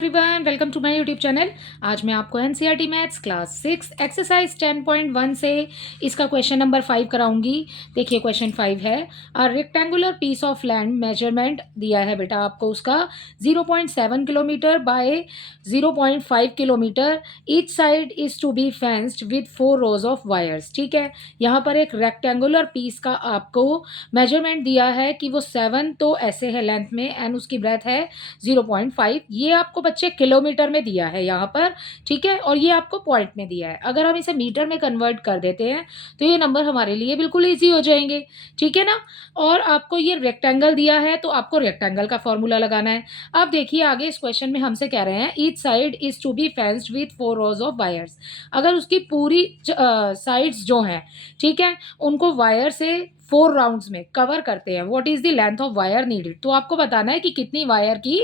Everyone, welcome to my YouTube channel. आज मैं आपको एनसीईआरटी मैथ्स क्लास 6 एक्सरसाइज 10.1 से इसका क्वेश्चन नंबर 5 कराऊंगी। देखिए क्वेश्चन 5 है, a rectangular piece of land measurement दिया है बेटा आपको उसका 0.7 kilometre by 0.5 kilometre. Each side is to be fenced with 4 rows of wires. ठीक है, यहाँ पर एक रेक्टेंगुलर पीस का आपको मेजरमेंट दिया है कि वो 7 तो ऐसे है लेंथ में एंड उसकी ब्रेथ है 0.5। ये आपको बच्चे किलोमीटर में दिया है यहाँ पर। ठीक है, और ये आपको पॉइंट में दिया है। अगर हम इसे मीटर में कन्वर्ट कर देते हैं तो ये नंबर हमारे लिए बिल्कुल ईजी हो जाएंगे। ठीक है ना। और आपको ये रेक्टेंगल दिया है तो आपको रेक्टेंगल का फॉर्मूला लगाना है। अब देखिए आगे इस क्वेश्चन में हमसे कह रहे हैं each side is to be fenced with 4 rows of wires. अगर उसकी पूरी साइड्स जो हैं, ठीक है, उनको वायर से 4 राउंड्स में कवर करते हैं। What is the length of wire needed, तो आपको बताना है कि कितनी वायर की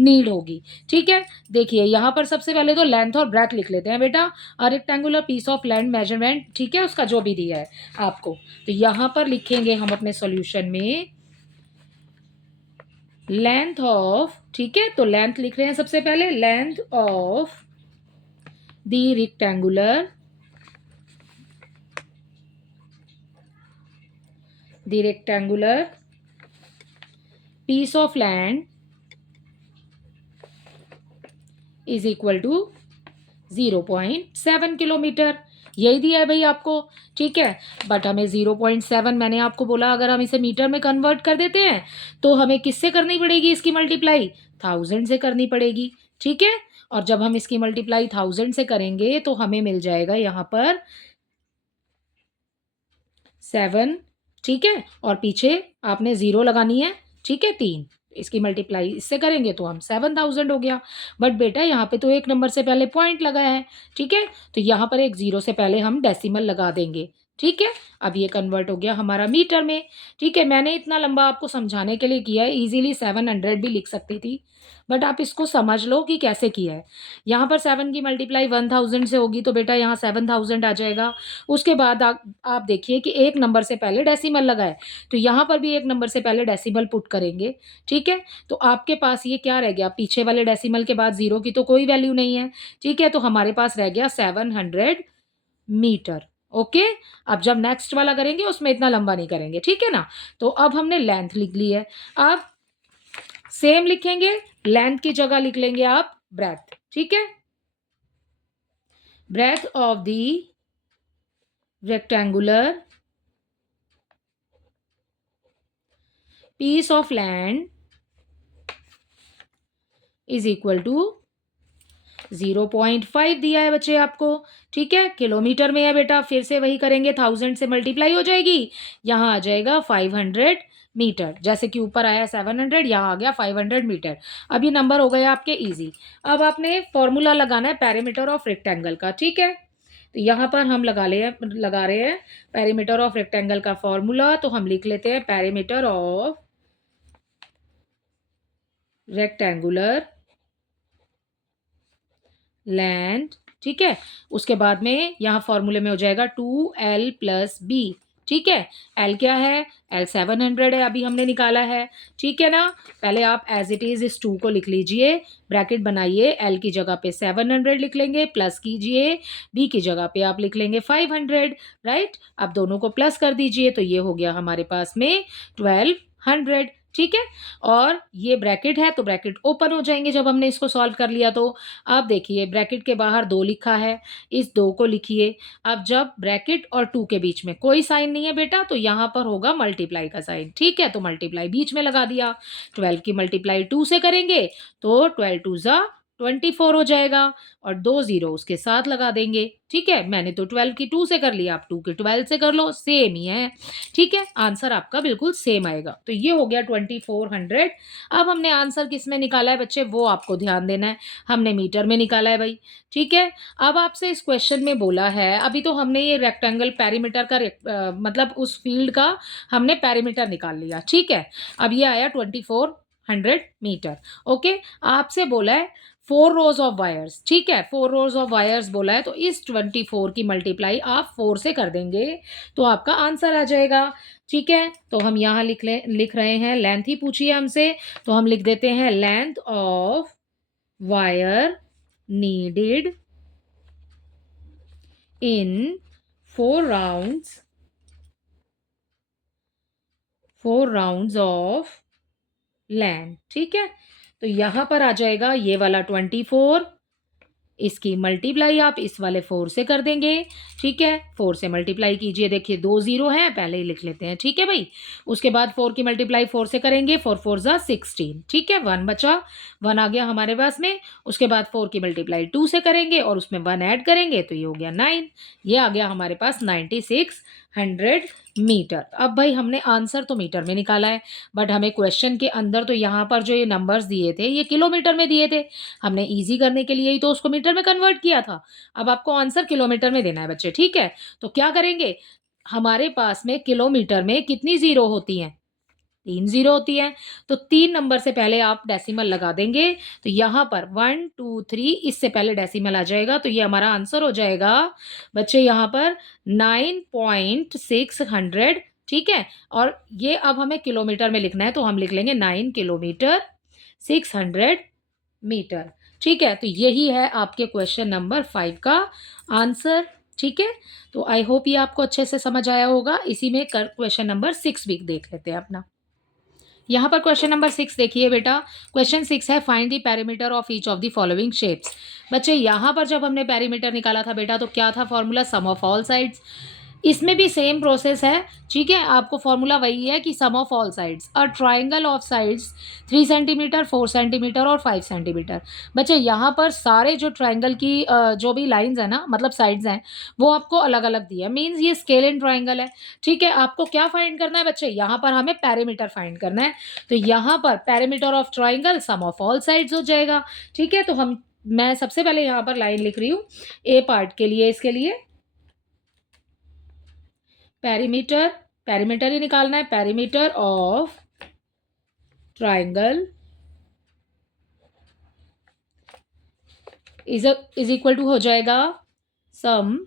नीड होगी। ठीक है, देखिए यहाँ पर सबसे पहले तो लेंथ और ब्रेथ लिख लेते हैं बेटा। और rectangular piece of land measurement, ठीक है, उसका जो भी दिया है आपको, तो यहाँ पर लिखेंगे हम अपने सॉल्यूशन में लेंथ ऑफ, ठीक है, तो लेंथ लिख रहे हैं सबसे पहले, length of the rectangular piece of land is equal to 0.7 kilometre. यही दिया है भाई आपको। ठीक है, बट हमें 0.7 मैंने आपको बोला अगर हम इसे मीटर में कन्वर्ट कर देते हैं तो हमें किससे करनी पड़ेगी इसकी मल्टीप्लाई, 1000 से करनी पड़ेगी। ठीक है, और जब हम इसकी मल्टीप्लाई 1000 से करेंगे तो हमें मिल जाएगा यहाँ पर 7। ठीक है, और पीछे आपने 0 लगानी है। ठीक है, 3। इसकी मल्टीप्लाई इससे करेंगे तो हम 7000 हो गया। बट बेटा यहाँ पे तो एक नंबर से पहले पॉइंट लगा है। ठीक है, तो यहाँ पर एक 0 से पहले हम डेसिमल लगा देंगे। ठीक है, अब ये कन्वर्ट हो गया हमारा मीटर में। ठीक है, मैंने इतना लंबा आपको समझाने के लिए किया है, इजीली 700 भी लिख सकती थी, बट आप इसको समझ लो कि कैसे किया है। यहाँ पर 7 की मल्टीप्लाई 1000 से होगी तो बेटा यहाँ 7000 आ जाएगा। उसके बाद आप देखिए कि एक नंबर से पहले डेसिमल लगा है, तो यहाँ पर भी एक नंबर से पहले डेसिमल पुट करेंगे। ठीक है, तो आपके पास ये क्या रह गया, पीछे वाले डेसिमल के बाद 0 की तो कोई वैल्यू नहीं है। ठीक है, तो हमारे पास रह गया 700 मीटर। ओके, अब जब नेक्स्ट वाला करेंगे उसमें इतना लंबा नहीं करेंगे। ठीक है ना, तो अब हमने लेंथ लिख ली है। अब सेम लिखेंगे, लेंथ की जगह लिख लेंगे आप ब्रेथ। ठीक है, breadth of the rectangular piece of land is equal to 0.5 दिया है बच्चे आपको। ठीक है, किलोमीटर में है बेटा, फिर से वही करेंगे, 1000 से मल्टीप्लाई हो जाएगी, यहाँ आ जाएगा 500 मीटर। जैसे कि ऊपर आया 700, यहाँ आ गया 500 मीटर। अब ये नंबर हो गए आपके इजी। अब आपने फॉर्मूला लगाना है पेरीमीटर ऑफ रेक्टेंगल का। ठीक है, तो यहाँ पर हम लगा रहे हैं पेरीमीटर ऑफ रेक्टेंगल का फॉर्मूला। तो हम लिख लेते हैं पेरीमीटर ऑफ रेक्टेंगुलर लैंड। ठीक है, उसके बाद में यहाँ फॉर्मूले में हो जाएगा 2l+b। ठीक है, l क्या है, l 700 है, अभी हमने निकाला है। ठीक है ना, पहले आप एज इट इज इस 2 को लिख लीजिए, ब्रैकेट बनाइए, l की जगह पे 700 लिख लेंगे, प्लस कीजिए, b की जगह पे आप लिख लेंगे 500। राइट, अब दोनों को प्लस कर दीजिए तो ये हो गया हमारे पास में 1200। ठीक है, और ये ब्रैकेट है तो ब्रैकेट ओपन हो जाएंगे जब हमने इसको सॉल्व कर लिया। तो अब देखिए ब्रैकेट के बाहर 2 लिखा है, इस 2 को लिखिए। अब जब ब्रैकेट और 2 के बीच में कोई साइन नहीं है बेटा तो यहाँ पर होगा मल्टीप्लाई का साइन। ठीक है, तो मल्टीप्लाई बीच में लगा दिया। 12 की मल्टीप्लाई 2 से करेंगे तो 12 2 ज़ा 24 हो जाएगा, और 2 0 उसके साथ लगा देंगे। ठीक है, मैंने तो 12 की 2 से कर लिया, आप 2 की 12 से कर लो, सेम ही है। ठीक है, आंसर आपका बिल्कुल सेम आएगा। तो ये हो गया 2400। अब हमने आंसर किस में निकाला है बच्चे, वो आपको ध्यान देना है, हमने मीटर में निकाला है भाई। ठीक है, अब आपसे इस क्वेश्चन में बोला है, अभी तो हमने ये रेक्टेंगल पेरीमीटर का मतलब उस फील्ड का हमने पेरीमीटर निकाल लिया। ठीक है, अब ये आया 2400 मीटर। ओके, आपसे बोला है 4 रोज ऑफ वायर्स। ठीक है, 4 रोज ऑफ वायर्स बोला है, तो इस 24 की मल्टीप्लाई आप 4 से कर देंगे तो आपका आंसर आ जाएगा। ठीक है, तो हम यहाँ लिख रहे हैं, लेंथ ही पूछिए हमसे, तो हम लिख देते हैं length of wire needed in 4 rounds of लैन, ठीक है। तो यहाँ पर आ जाएगा ये वाला 24, इसकी मल्टीप्लाई आप इस वाले 4 से कर देंगे, ठीक है। 4 से मल्टीप्लाई कीजिए, देखिए 2 ज़ीरो हैं, पहले ही लिख लेते हैं, ठीक है भाई। उसके बाद 4 की मल्टीप्लाई 4 से करेंगे, 4 4 ज़ा 16, ठीक है। 1 बचा, 1 आ गया हमारे पास में। उसके बाद 4 की मल्टीप्लाई 2 से करेंगे और उसमें 1 ऐड करेंगे तो ये हो गया 9। ये आ गया हमारे पास 9600 मीटर। अब भाई हमने आंसर तो मीटर में निकाला है, बट हमें क्वेश्चन के अंदर तो यहाँ पर जो ये नंबर्स दिए थे ये किलोमीटर में दिए थे। हमने ईज़ी करने के लिए ही तो उसको मीटर में कन्वर्ट किया था। अब आपको आंसर किलोमीटर में देना है बच्चे, ठीक है। तो क्या करेंगे, हमारे पास में किलोमीटर में कितनी ज़ीरो होती हैं? 3 ज़ीरो होती हैं। तो 3 नंबर से पहले आप डेसिमल लगा देंगे, तो यहाँ पर 1 2 3 इससे पहले डेसिमल आ जाएगा, तो ये हमारा आंसर हो जाएगा बच्चे यहाँ पर 9.600, ठीक है। और ये अब हमें किलोमीटर में लिखना है, तो हम लिख लेंगे 9 किलोमीटर 600 मीटर, ठीक है। तो यही है आपके क्वेश्चन नंबर 5 का आंसर, ठीक है। तो आई होप ये आपको अच्छे से समझ आया होगा। इसी में क्वेश्चन नंबर 6 भी देख लेते हैं अपना। यहाँ पर क्वेश्चन नंबर 6 देखिए बेटा। क्वेश्चन 6 है, find the perimeter of each of the following shapes. बच्चे यहाँ पर जब हमने पेरीमीटर निकाला था बेटा, तो क्या था formula? Sum of all sides. इसमें भी सेम प्रोसेस है, ठीक है। आपको फॉर्मूला वही है कि sum of all sides, a triangle of sides 3 centimetre 4 centimetre और 5 सेंटीमीटर। बच्चे यहाँ पर सारे जो ट्राइंगल की जो भी लाइंस है ना, मतलब साइड्स हैं, वो आपको अलग अलग दिया, मीन्स ये स्केल इन ट्राइंगल है, ठीक है। आपको क्या फाइंड करना है बच्चे? यहाँ पर हमें पेरीमीटर फाइंड करना है। तो यहाँ पर perimeter of triangle sum of all sides हो जाएगा, ठीक है। तो मैं सबसे पहले यहाँ पर लाइन लिख रही हूँ ए पार्ट के लिए। इसके लिए पेरीमीटर ही निकालना है। Perimeter of triangle is equal to हो जाएगा सम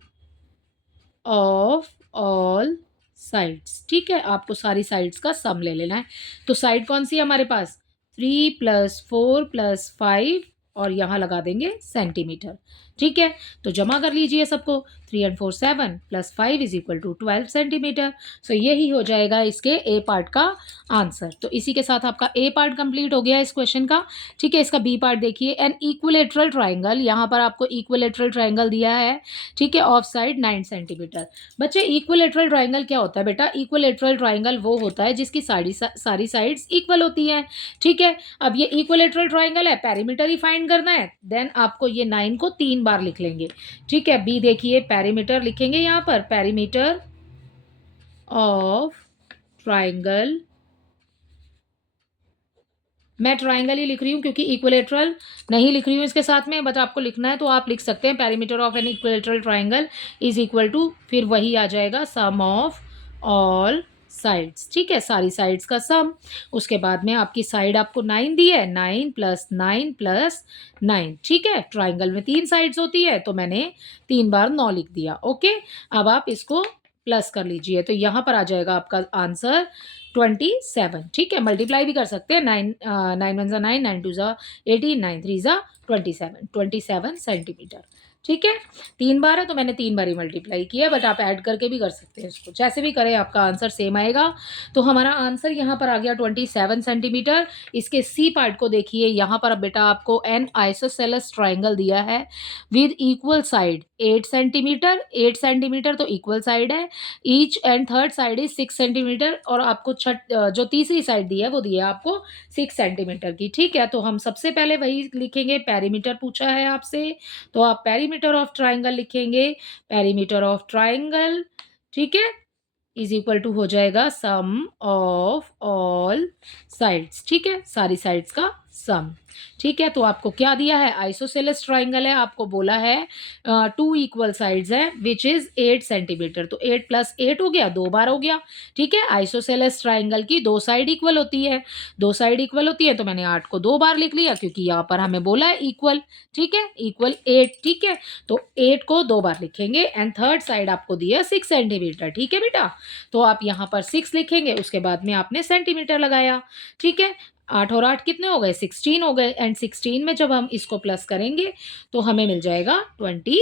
ऑफ ऑल साइड्स, ठीक है। आपको सारी साइड्स का सम ले लेना है। तो साइड कौन सी है हमारे पास? 3 + 4 + 5 और यहाँ लगा देंगे सेंटीमीटर, ठीक है। तो जमा कर लीजिए सबको। 3 and 4 7 + 5 = 12 सेंटीमीटर। सो यही हो जाएगा इसके ए पार्ट का आंसर। तो इसी के साथ आपका ए पार्ट कंप्लीट हो गया इस क्वेश्चन का, ठीक है। इसका बी पार्ट देखिए, एन इक्विलेटरल ट्राइंगल, यहाँ पर आपको इक्विलेटरल ट्राइंगल दिया है, ठीक है, ऑफ साइड 9 सेंटीमीटर। बच्चे इक्विलेटरल ट्राइंगल क्या होता है बेटा? इक्विलेटरल ट्राइंगल वो होता है जिसकी सारी साइड्स इक्वल होती हैं, ठीक है। अब ये इक्विलेटरल ट्राइंगल है, पेरीमीटर ही फाइंड करना है, देन आपको ये 9 को 3 बार लिख लेंगे, ठीक है। बी देखिए, पेरीमीटर लिखेंगे यहाँ पर, पेरीमीटर ऑफ ट्राइंगल, मैं ट्राइंगल ही लिख रही हूँ क्योंकि इक्विलेटरल नहीं लिख रही हूँ इसके साथ में, बट आपको लिखना है तो आप लिख सकते हैं perimeter of an equilateral triangle is equal to, फिर वही आ जाएगा सम ऑफ ऑल साइड्स, ठीक है, सारी साइड्स का सम। उसके बाद में आपकी साइड आपको 9 दी है, 9 + 9 + 9, ठीक है। ट्राइंगल में 3 साइड्स होती है, तो मैंने 3 बार 9 लिख दिया, ओके। अब आप इसको प्लस कर लीजिए, तो यहाँ पर आ जाएगा आपका आंसर 27, ठीक है। मल्टीप्लाई भी कर सकते हैं, 9 9 1 ज़ा 9, 9 2 ज़ा 18, 9 3 ज़ा 27 सेंटीमीटर, ठीक है। 3 बार है तो मैंने 3 बार ही मल्टीप्लाई किया, बट आप ऐड करके भी कर सकते हैं इसको, जैसे भी करें आपका आंसर सेम आएगा। तो हमारा आंसर यहाँ पर आ गया 27 सेंटीमीटर। इसके सी पार्ट को देखिए, यहाँ पर अब बेटा आपको एन आइसोसेलेस ट्राइंगल दिया है with equal side 8 centimetre, 8 centimetre तो इक्वल साइड है, each and third side is 6 centimetre, और आपको जो तीसरी साइड दी है वो दी है आपको 6 सेंटीमीटर की, ठीक है। तो हम सबसे पहले वही लिखेंगे, पेरीमीटर पूछा है आपसे, तो आप पेरीमीटर ऑफ ट्राइंगल लिखेंगे। पेरीमीटर ऑफ ट्राइंगल, ठीक है, इज इक्वल टू हो जाएगा सम ऑफ ऑल साइड्स, ठीक है, सारी साइड्स का सम, ठीक है। तो आपको क्या दिया है? आइसोसेलेस ट्राइंगल है, आपको बोला है 2 इक्वल साइड्स है विच इज 8 सेंटीमीटर, तो 8 + 8 हो गया, 2 बार हो गया, ठीक है। आइसोसेलेस ट्राइंगल की 2 साइड इक्वल होती है, 2 साइड इक्वल होती है, तो मैंने 8 को 2 बार लिख लिया क्योंकि यहाँ पर हमें बोला है इक्वल, ठीक है, इक्वल 8, ठीक है। तो 8 को 2 बार लिखेंगे, एंड थर्ड साइड आपको दिया 6 सेंटीमीटर, ठीक है बेटा। तो आप यहाँ पर 6 लिखेंगे, उसके बाद में आपने सेंटीमीटर लगाया, ठीक है। 8 और 8 कितने हो गए? 16 हो गए एंड 16 में जब हम इसको प्लस करेंगे तो हमें मिल जाएगा 22।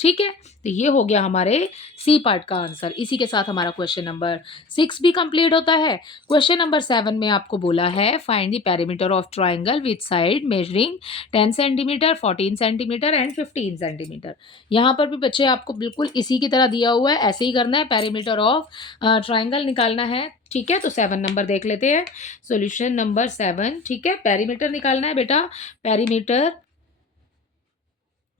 ठीक है? तो ये हो गया हमारे सी पार्ट का आंसर। इसी के साथ हमारा क्वेश्चन नंबर 6 भी कंप्लीट होता है। क्वेश्चन नंबर 7 में आपको बोला है find the perimeter of triangle with side measuring 10 centimetre, 14 centimetre and 15 centimetre. यहाँ पर भी बच्चे आपको बिल्कुल इसी की तरह दिया हुआ है, ऐसे ही करना है, पेरीमीटर ऑफ ट्राइंगल निकालना है। ठीक है, तो 7 नंबर देख लेते हैं। सॉल्यूशन नंबर 7, ठीक है, पेरीमीटर निकालना है बेटा। पेरीमीटर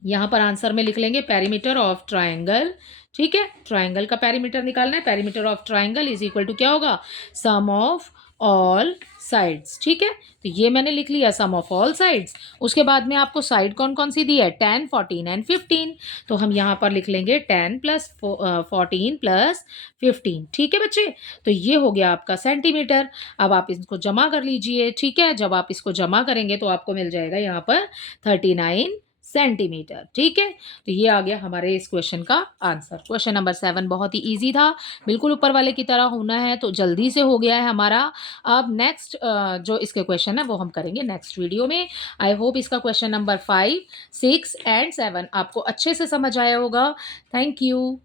यहाँ पर आंसर में लिख लेंगे पेरीमीटर ऑफ ट्राइंगल। ठीक है, ट्राइंगल का पेरीमीटर निकालना है। Perimeter of triangle is equal to क्या होगा? Sum of all sides. ठीक है, तो ये मैंने लिख लिया सम ऑफ ऑल साइड्स। उसके बाद में आपको साइड कौन कौन सी दी है? 10, 14 एंड 15। तो हम यहाँ पर लिख लेंगे 10 प्लस 14 प्लस 15। ठीक है बच्चे, तो ये हो गया आपका सेंटीमीटर। अब आप इसको जमा कर लीजिए। ठीक है, जब आप इसको जमा करेंगे तो आपको मिल जाएगा यहाँ पर 39 सेंटीमीटर। ठीक है, तो ये आ गया हमारे इस क्वेश्चन का आंसर। क्वेश्चन नंबर 7 बहुत ही इजी था, बिल्कुल ऊपर वाले की तरह होना है, तो जल्दी से हो गया है हमारा। अब नेक्स्ट जो इसके क्वेश्चन है वो हम करेंगे नेक्स्ट वीडियो में। आई होप इसका क्वेश्चन नंबर 5, 6 एंड 7 आपको अच्छे से समझ आया होगा। Thank you.